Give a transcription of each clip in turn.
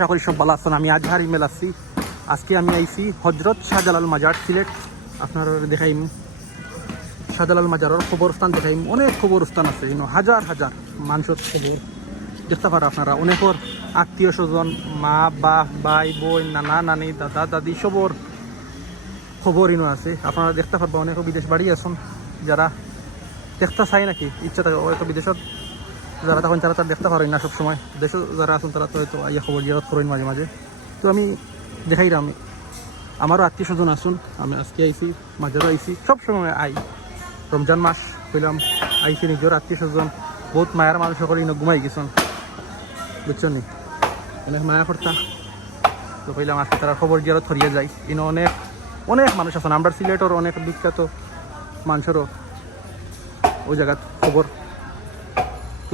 আশা করি সব ভালো আছেন আমি আজহার ইমেল আসছি। আজকে আমি আইছি হজরত শাহজালাল মাজার, সিলেট। আপনার দেখাইম। শাহজালাল মাজারের খবরস্থান দেখাইম। অনেক খবরস্থান আছে হাজার হাজার মানুষের খবর দেখতে পারে আপনারা, অনেকর আত্মীয় স্বজন, মা, বাপ, ভাই, বোন, নানা, নানি, দাদা, দাদি, সবর খবর ইনো আছে। আপনারা দেখতে পারবা, অনেক বিদেশ বাড়ি আছেন যারা দেখতে চাই নাকি, ইচ্ছা থাকে বিদেশত যারা তখন তারা তারা দেখতে পারেন না সবসময়। দেশে যারা আছেন তারা তো হয়তো আইয়া খবর জিয়ারত করেন মাঝে মাঝে। তো আমি দেখাই দেখাইলাম আমারও আত্মীয় স্বজন আসুন, আমি আজকে আইছি, মাঝেরও আইছি, সবসময় আই। রমজান মাস কইলাম আইছি নিজের আত্মীয় স্বজন, বহুত মায়ের মানুষ সকলে ঘুমাই গেছেন। বুঝছ নি? অনেক মায়া কর্তা। তো কইলাম, আজকে তারা খবর জিয়ারত ছড়িয়ে যায় ইনো অনেক অনেক মানুষ আছেন আমরা সিলেটর অনেক বিখ্যাত মানুষেরও ওই জায়গাত খবর।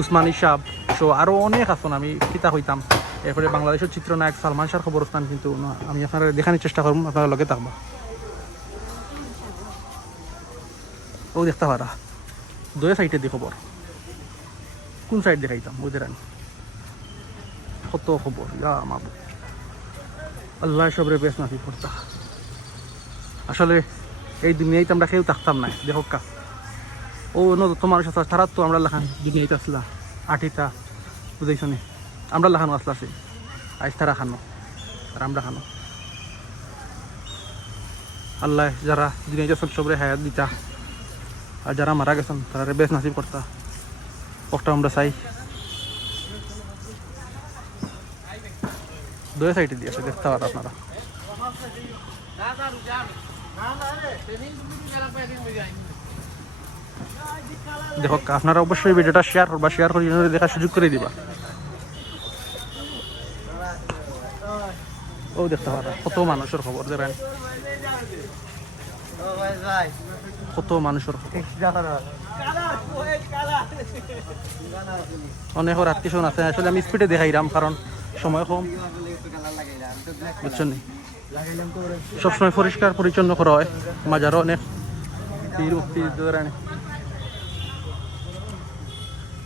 উসমানী সাহ সো আরও অনেক আছেন আমি কিতা হইতাম। এরপরে বাংলাদেশের চিত্রনায়ক সালমান শাহর খবরস্থান কিন্তু আমি আপনারা দেখানোর চেষ্টা করব, আপনারা লগে থাকবা। ও, দেখতে পারা। দুয়ে সাইডে দি খবর। কোন সাইড দেখাইতাম? ওদের আমি কত খবর? আল্লাহ সবরে বেশ নাফি করতা। আসলে এই দুনিয়াতে আমরা কেউ থাকতাম না, দেখো কা ও মানুষ আছে তারা তো আমরা লেখান দুনিয়াতে আসলা, আটিটা বুঝাইছ নি আমরা লেখানো আসলা আছে আইস তারা খানো, আর আমরা খানো। আল্লাহ যারা দুনিয়াতে সব সবরে হায়াত দিতা, আর যারা মারা গেছেন তারা বেশ নাসিব করতা। কষ্ট আমরা চাই। দুই সাইডে দিয়েছে দেখতে পারেন আপনারা। দেখো, আপনারা অবশ্যই ভিডিওটা শেয়ার করবা শেয়ার করে দেখার সুযোগ করে দিবা। ও, দেখতে পারা, কত মানুষের খবর দেবেন কত মানুষের অনেক আত্মীয় স্বজন আছে, আসলে আমি স্পিডে দেখাইলাম, কারণ সময় কম। বুঝছেন? সবসময় পরিষ্কার পরিচ্ছন্ন করা হয়, মাজারও অনেক। ধরেন।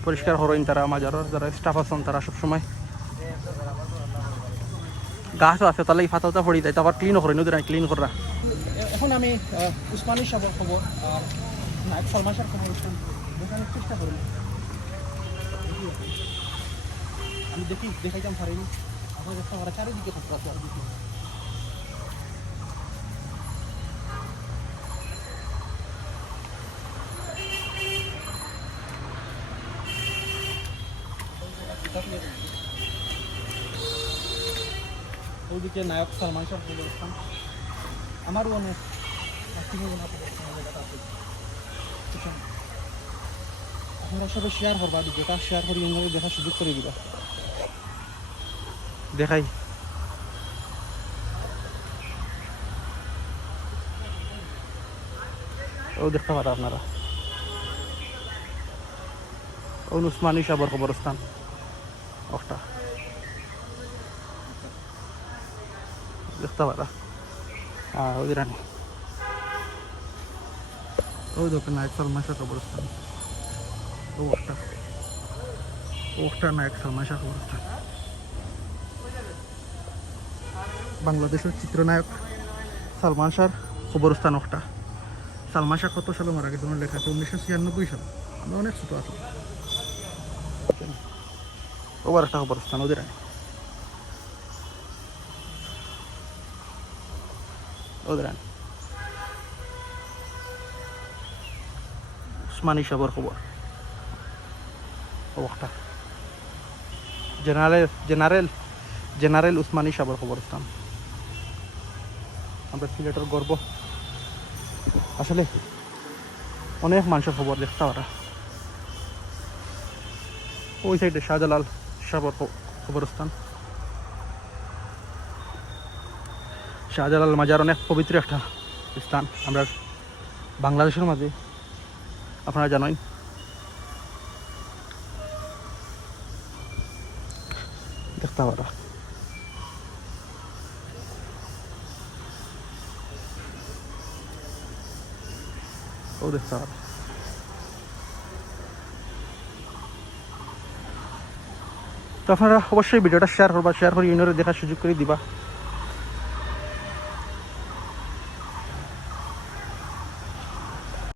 পরিষ্কার করেন তারা মাজারর যারা স্টাফ আছেন তারা সবসময়। গাছও আছে, তাহলে এই ফাতাটা পড়ি যায় তারপর ক্লিনও করেন ওদের ক্লিন করা। এখন আমি উসমানী সাহেবের খবর চেষ্টা করুন। আমি দেখি, দেখাইতাম পারিনি দেখতে চারিদিকে থাকতে চারিদিকে। ওইদিকে নায়ক সালমান শাহ বলে আসতাম আমারও অনেক। আপনারা সবাই শেয়ার করবা ভিডিওটা শেয়ার করে ইউনিয়নে দেখার সুযোগ করে দিবা। দেখাই। ও দেখতে পারা আপনারা। অনুসমানী সাবর কবরস্থান একটা দেখতে হ্যাঁ ওই রানি ওই দোকান নায়ক সালমান শাহ কবরস্থান ও একটা ওটা নায়ক সালমান শাহ বাংলাদেশের চিত্রনায়ক সালমান শাহর কবরস্থান একটা সালমান শাহ কত সালে মারা গেছে লেখা আছে উনিশশো ছিয়ানব্বই সাল আমি অনেক ছোটো আছি ওবার একটা কবরস্থান ওদের ওদের উসমানী সাবর খবর ওটা জেনারেল জেনারেল জেনারেল উসমানী সাবর খবরস্থান আমরা সিলেটের গর্ব আসলে অনেক মানুষের খবর দেখতে পারা ওই সাইডে শাহজালাল খবরস্থান। শাহজালাল মাজার অনেক পবিত্র একটা স্থান। আমরা বাংলাদেশের মাঝে, আপনারা জানেন। দেখতে পারা। ও দেখতে পারা। তো আপনারা অবশ্যই ভিডিওটা শেয়ার করবা শেয়ার করে ইউনিয়নের দেখার সুযোগ করে দিবা।